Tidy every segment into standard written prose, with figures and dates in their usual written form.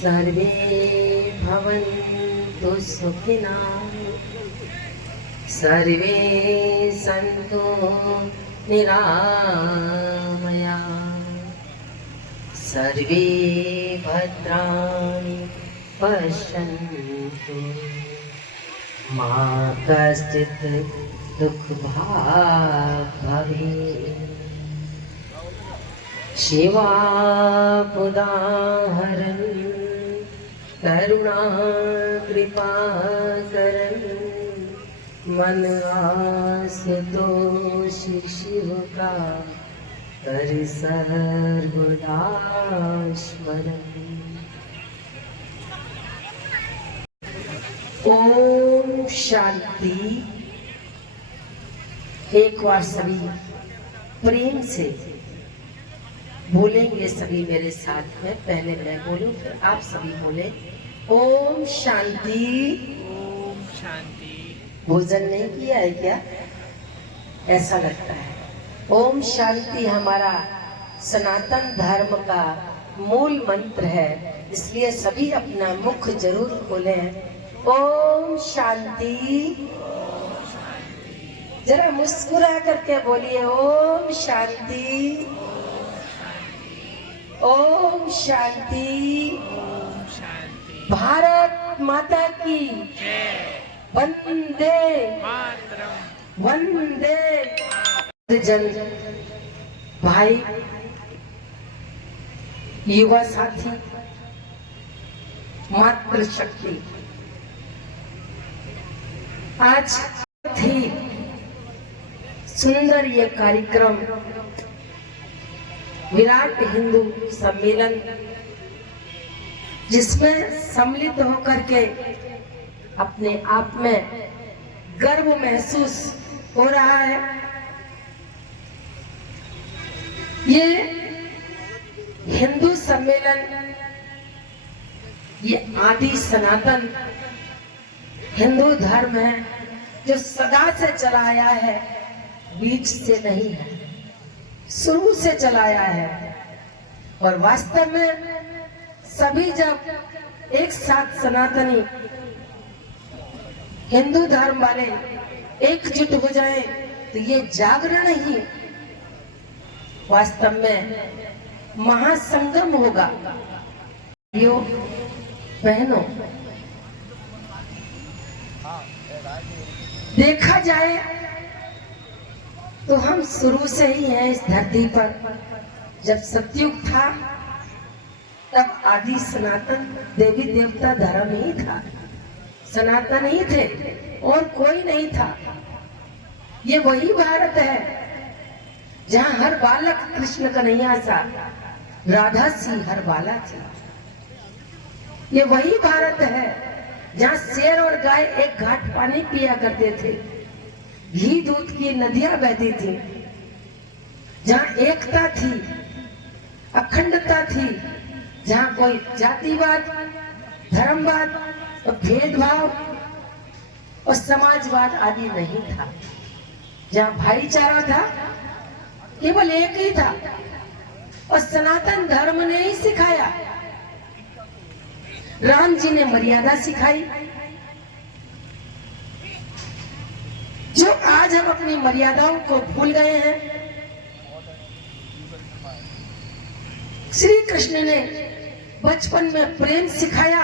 सर्वे भवन्तु सुखिनः सर्वे सन्तु निरामयाः सर्वे भद्राणि पश्यन्तु मा कश्चित् दुःखभाग् भवेत् शिवापुदाहरन् करुणाकृपाकरन् मन आसुतोषि शिव का कर सर्वदा स्मरण। ओम शांति। एक बार सभी प्रेम से बोलेंगे, सभी मेरे साथ में। पहले मैं बोलूं फिर आप सभी बोले। ओम शांति। ओम शांति। भोजन नहीं किया है क्या? ऐसा लगता है। ओम शांति हमारा सनातन धर्म का मूल मंत्र है, इसलिए सभी अपना मुख जरूर खोलें। ओम शांति। जरा मुस्कुरा करके बोलिए ओम शांति। ओम शांति। ओम शांति। भारत माता की जय। वंदे मातरम। वंदे। जन भाई, युवा साथी, मातृशक्ति, आज थी सुंदर ये कार्यक्रम विराट हिंदू सम्मेलन, जिसमें सम्मिलित होकर के अपने आप में गर्व महसूस हो रहा है। ये हिंदू सम्मेलन, ये आदि सनातन हिंदू धर्म है जो सदा से चला आया है, बीच से नहीं है, शुरू से चलाया है। और वास्तव में सभी जब एक साथ सनातनी हिंदू धर्म वाले एकजुट हो जाएं, तो ये जागरण ही वास्तव में महासंगम होगा। भाइयों बहनों, देखा जाए तो हम शुरू से ही हैं इस धरती पर। जब सतयुग था तब आदि सनातन देवी देवता धर्म ही था, सनातन ही थे और कोई नहीं था। ये वही भारत है जहाँ हर बालक कृष्ण कन्हैया सा, राधा सी हर बाला थी। ये वही भारत है जहाँ शेर और गाय एक घाट पानी पिया करते थे, घी दूध की नदियां बहती थी, जहाँ एकता थी, अखंडता थी, जहाँ कोई जातिवाद, धर्मवाद और भेदभाव और समाजवाद आदि नहीं था, जहाँ भाईचारा था, केवल एक ही था। और सनातन धर्म ने ही सिखाया। राम जी ने मर्यादा सिखाई, जो आज हम अपनी मर्यादाओं को भूल गए हैं। श्री कृष्ण ने बचपन में प्रेम सिखाया,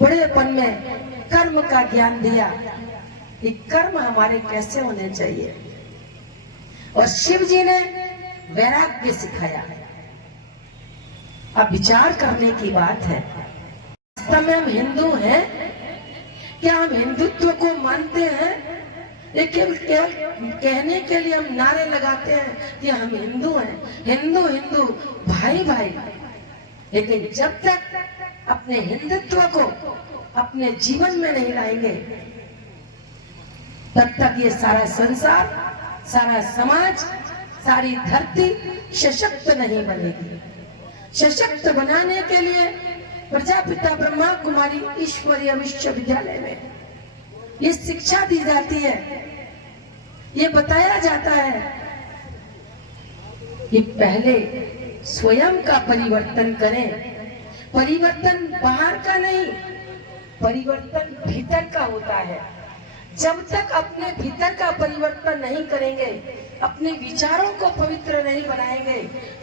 बड़ेपन में कर्म का ज्ञान दिया कि कर्म हमारे कैसे होने चाहिए। और शिव जी ने वैराग्य सिखाया। अब विचार करने की बात है, वास्तव में हम हिंदू हैं क्या? हम हिंदुत्व को मानते हैं? लेकिन केवल कहने के लिए हम नारे लगाते हैं कि हम हिंदू हैं, हिंदू हिंदू, भाई भाई। लेकिन जब तक अपने हिंदुत्व को अपने जीवन में नहीं लाएंगे, तब तक ये सारा संसार, सारा समाज, सारी धरती सशक्त नहीं बनेगी। सशक्त बनाने के लिए प्रजापिता ब्रह्मा कुमारी ईश्वरीय विश्वविद्यालय में ये शिक्षा दी जाती है। ये बताया जाता है कि पहले स्वयं का परिवर्तन करें। परिवर्तन बाहर का नहीं, परिवर्तन भीतर का होता है। जब तक अपने भीतर का परिवर्तन नहीं करेंगे, अपने विचारों को पवित्र नहीं बनाएंगे,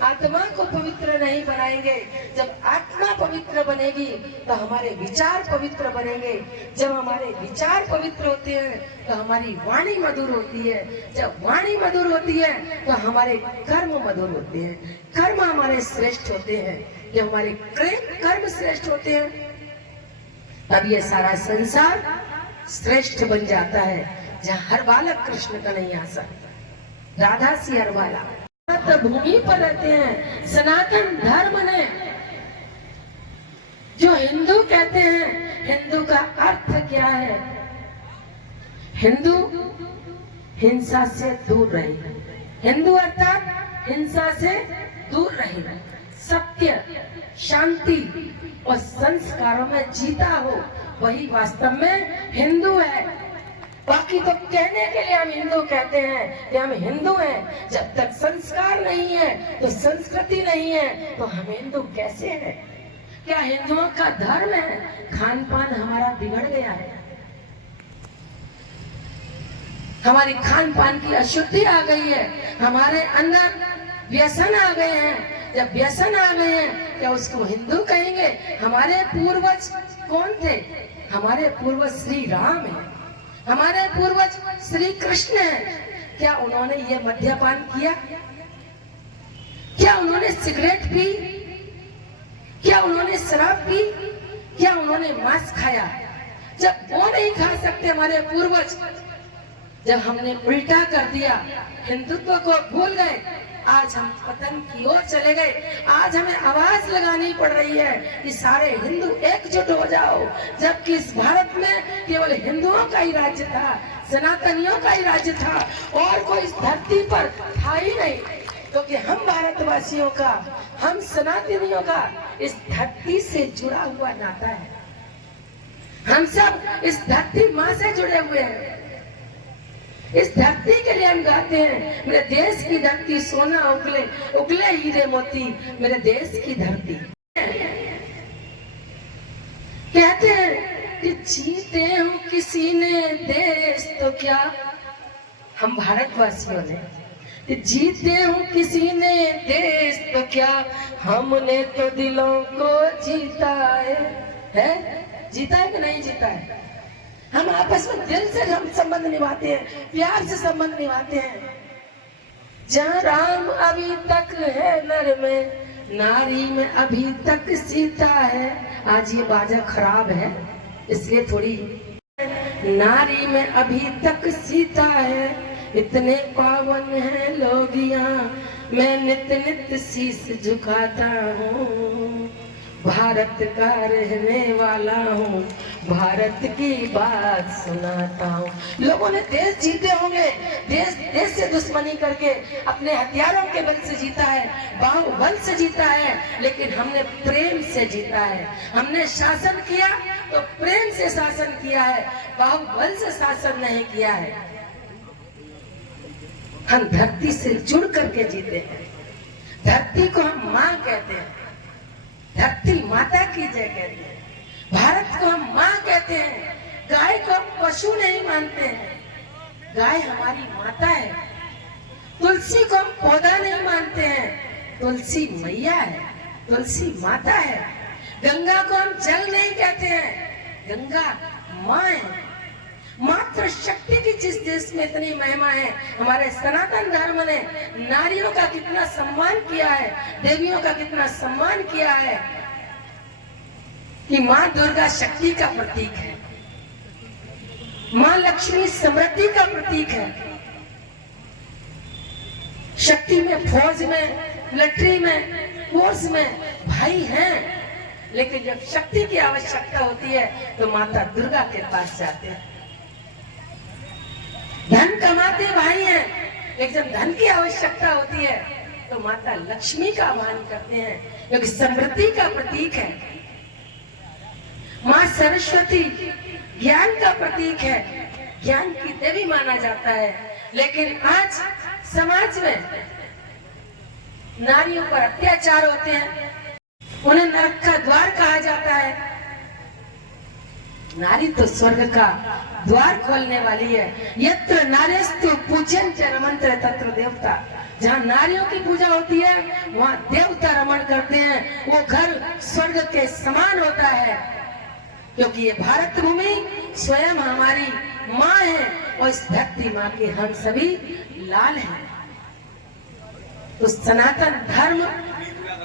आत्मा को पवित्र नहीं बनाएंगे, जब आत्मा पवित्र बनेगी तो हमारे विचार पवित्र बनेंगे। जब हमारे विचार पवित्र होते हैं तो हमारी वाणी मधुर होती है। जब वाणी मधुर होती है तो हमारे कर्म मधुर होते हैं, कर्म हमारे श्रेष्ठ होते हैं। जब हमारे कर्म श्रेष्ठ होते हैं तब ये सारा संसार श्रेष्ठ बन जाता है, जहाँ हर बालक कृष्ण का नहीं आ सकता। राधा सी हर बालक भूमि पर रहते हैं। सनातन धर्म ने जो हिंदू कहते हैं, हिंदू का अर्थ क्या है? हिंदू हिंसा से दूर रहे। हिंदू अर्थात हिंसा से दूर रहे, सत्य, शांति और संस्कारों में जीता हो, वही वास्तव में हिंदू है। बाकी तो कहने के लिए हम हिंदू कहते हैं कि हम हिंदू हैं। जब तक संस्कार नहीं है तो संस्कृति नहीं है तो हम हिंदू कैसे हैं? क्या हिंदुओं का धर्म है? खान पान हमारा बिगड़ गया है, हमारी खान पान की अशुद्धि आ गई है, हमारे अंदर व्यसन आ गए हैं। जब व्यसन आ गए हैं क्या उसको हिंदू कहेंगे? हमारे पूर्वज कौन थे? हमारे पूर्वज श्री राम है, हमारे पूर्वज श्री कृष्ण है। क्या उन्होंने ये मद्यपान किया? क्या उन्होंने सिगरेट पी? क्या उन्होंने शराब पी? क्या उन्होंने मांस खाया? जब वो नहीं खा सकते हमारे पूर्वज, जब हमने उल्टा कर दिया, हिंदुत्व को भूल गए, आज हम पतन की ओर चले गए। आज हमें आवाज लगानी पड़ रही है कि सारे हिंदू एकजुट हो जाओ, जबकि इस भारत में केवल हिंदुओं का ही राज्य था, सनातनियों का ही राज्य था, और कोई इस धरती पर था ही नहीं। क्योंकि हम भारतवासियों का, हम सनातनियों का इस धरती से जुड़ा हुआ नाता है। हम सब इस धरती माँ से जुड़े हुए हैं। इस धरती के लिए हम गाते हैं, मेरे देश की धरती सोना उगले, उगले हीरे मोती, मेरे देश की धरती। कहते हैं कि जीते हो किसी ने देश तो क्या, हम भारतवासियों ने, कि जीते हो किसी ने देश तो क्या, हमने तो दिलों को जीता है? जीता है कि नहीं जीता है? हम आपस में दिल से हम संबंध निभाते हैं, प्यार से संबंध निभाते हैं। जहाँ राम अभी तक है नर में, नारी में अभी तक सीता है। आज ये बाजा खराब है इसलिए थोड़ी, नारी में अभी तक सीता है, इतने पावन है लोग यहाँ, मैं नित नित शीश झुकाता हूँ। भारत का रहने वाला हूँ, भारत की बात सुनाता हूँ। लोगों ने देश जीते होंगे, देश से दुश्मनी करके अपने हथियारों के बल से जीता है, बाहुबल से जीता है, लेकिन हमने प्रेम से जीता है। हमने शासन किया तो प्रेम से शासन किया है, बाहुबल से शासन नहीं किया है। हम धरती से जुड़ करके जीते हैं। धरती को हम माँ कहते हैं, धरती माता की जय कहते हैं। भारत को हम माँ कहते हैं। गाय को हम पशु नहीं मानते हैं, गाय हमारी माता है। तुलसी को हम पौधा नहीं मानते हैं, तुलसी मैया है, तुलसी माता है। गंगा को हम जल नहीं कहते हैं, गंगा माँ है। मात्र शक्ति की जिस देश में इतनी महिमा है, हमारे सनातन धर्म ने नारियों का कितना सम्मान किया है, देवियों का कितना सम्मान किया है, कि माँ दुर्गा शक्ति का प्रतीक है, माँ लक्ष्मी समृद्धि का प्रतीक है। शक्ति में, फौज में, मिलिट्री में, फोर्स में भाई हैं, लेकिन जब शक्ति की आवश्यकता होती है तो माता दुर्गा के पास जाते हैं। धन कमाते भाई हैं, लेकिन जब धन की आवश्यकता होती है तो माता लक्ष्मी का आह्वान करते हैं, क्योंकि समृद्धि का प्रतीक है। माँ सरस्वती ज्ञान का प्रतीक है, ज्ञान की देवी माना जाता है। लेकिन आज समाज में नारियों पर अत्याचार होते हैं, उन्हें नरक का द्वार कहा जाता है। नारी तो स्वर्ग का द्वार खोलने वाली है। यत्र नार्यस्तु पूज्यन्त रमन्ते तत्र देवता। जहाँ नारियों की पूजा होती है वहाँ देवता रमण करते हैं। वो घर स्वर्ग के समान होता है, क्योंकि ये भारत भूमि स्वयं हमारी माँ है और इस धरती माँ के हम सभी लाल हैं। तो सनातन धर्म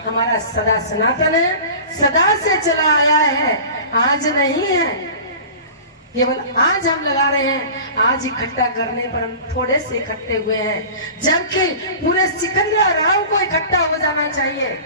हमारा सदा सनातन है, सदा से चला आया है, आज नहीं है। केवल आज हम लगा रहे हैं, आज इकट्ठा करने पर हम थोड़े से इकट्ठे हुए हैं, जबकि पूरे सिकंदराव को इकट्ठा हो जाना चाहिए।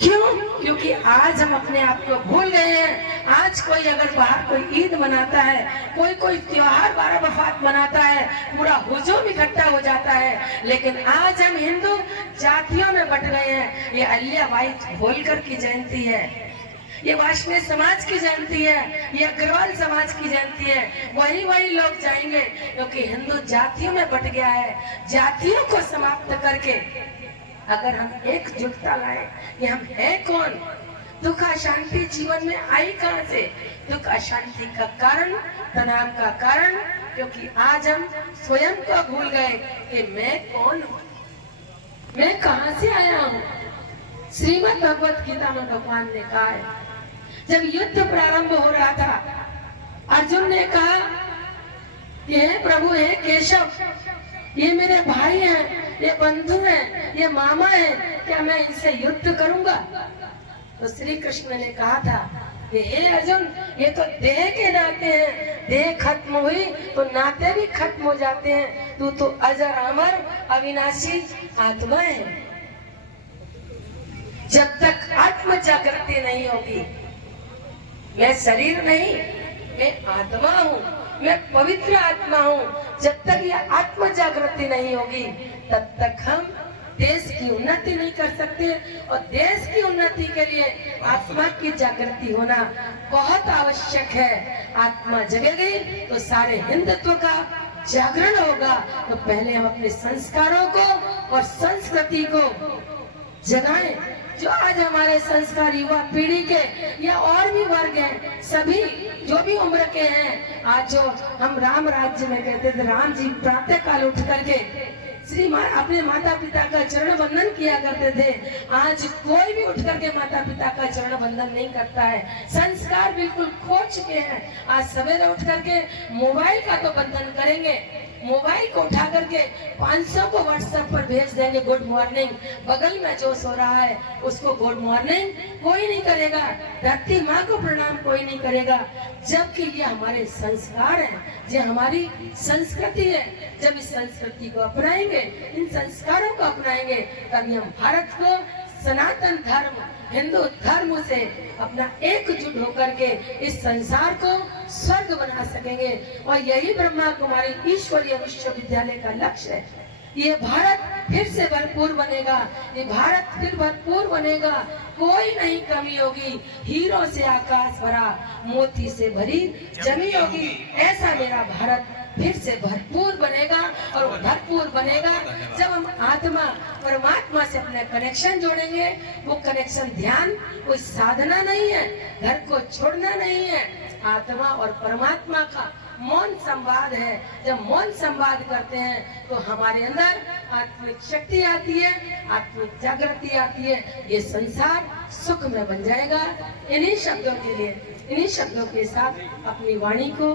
क्यों? क्योंकि आज हम अपने आप को भूल गए हैं। आज कोई अगर बाहर कोई ईद मनाता है, कोई त्योहार 12 वफात मनाता है, पूरा हुजूम इकट्ठा हो जाता है, लेकिन आज हम हिंदू जातियों में बट गए हैं। ये अहिल्याबाई होलकर की जयंती है, ये वाजपेयी समाज की जयंती है, ये अग्रवाल समाज की जयंती है। वही लोग जाएंगे, क्योंकि हिंदू जातियों में बट गया है। जातियों को समाप्त करके अगर हम एकजुटता लाए कि हम है कौन, दुख अशांति जीवन में आई कहां से? दुख अशांति का कारण, तनाव का कारण, क्योंकि आज हम स्वयं को भूल गए कि मैं कौन हूँ, मैं कहां से आया हूँ। श्रीमद् भगवत गीता में भगवान ने कहा है, जब युद्ध प्रारंभ हो रहा था, अर्जुन ने कहा कि हे प्रभु, हे केशव, ये मेरे भाई हैं, ये बंधु हैं, ये मामा हैं, क्या मैं इनसे युद्ध करूंगा? तो श्री कृष्ण ने कहा था कि हे अर्जुन, ये तो देह के नाते हैं, देह खत्म हुई तो नाते भी खत्म हो जाते हैं। तू तो अजर अमर अविनाशी आत्मा है। जब तक आत्म जागृति नहीं होगी, मैं शरीर नहीं, मैं आत्मा हूँ, मैं पवित्र आत्मा हूँ, जब तक यह आत्म जागृति नहीं होगी तब तक हम देश की उन्नति नहीं कर सकते। और देश की उन्नति के लिए आत्मा की जागृति होना बहुत आवश्यक है। आत्मा जगेगी तो सारे हिंदुत्व का जागरण होगा। तो पहले हम अपने संस्कारों को और संस्कृति को जगाएं। जो आज हमारे संस्कार युवा पीढ़ी के या और भी वर्ग हैं, सभी जो भी उम्र के हैं, आज जो हम राम राज्य में कहते थे, राम जी प्रातः काल उठ करके अपने माता पिता का चरण वंदन किया करते थे, आज कोई भी उठ करके माता पिता का चरण वंदन नहीं करता है। संस्कार बिल्कुल खो चुके हैं। आज सवेरे उठ करके मोबाइल का तो वंदन करेंगे, मोबाइल को उठा करके 500 को व्हाट्सएप पर भेज देंगे गुड मॉर्निंग, बगल में जो सो रहा है उसको गुड मॉर्निंग कोई नहीं करेगा, धरती माँ को प्रणाम कोई नहीं करेगा। जबकि ये हमारे संस्कार हैं, ये हमारी संस्कृति है। जब इस संस्कृति को अपनाएंगे, इन संस्कारों को अपनाएंगे, तभी हम भारत को सनातन धर्म, हिंदू धर्म से अपना एकजुट होकर के इस संसार को स्वर्ग बना सकेंगे। और यही ब्रह्मा कुमारी ईश्वरीय विश्वविद्यालय का लक्ष्य है। ये भारत फिर से भरपूर बनेगा, ये भारत फिर भरपूर बनेगा, कोई नहीं कमी होगी। हीरो से आकाश भरा, मोती से भरी जमी होगी। ऐसा मेरा भारत फिर से भरपूर बनेगा। और वो भरपूर बनेगा जब हम आत्मा परमात्मा से अपने कनेक्शन जोड़ेंगे। वो कनेक्शन ध्यान कोई साधना नहीं है, घर को छोड़ना नहीं है, आत्मा और परमात्मा का मौन संवाद है। जब मौन संवाद करते हैं तो हमारे अंदर आत्मिक शक्ति आती है, आत्मिक जागृति आती है। ये संसार सुख में बन जाएगा। इन्हीं शब्दों के लिए, इन्हीं शब्दों के साथ अपनी वाणी को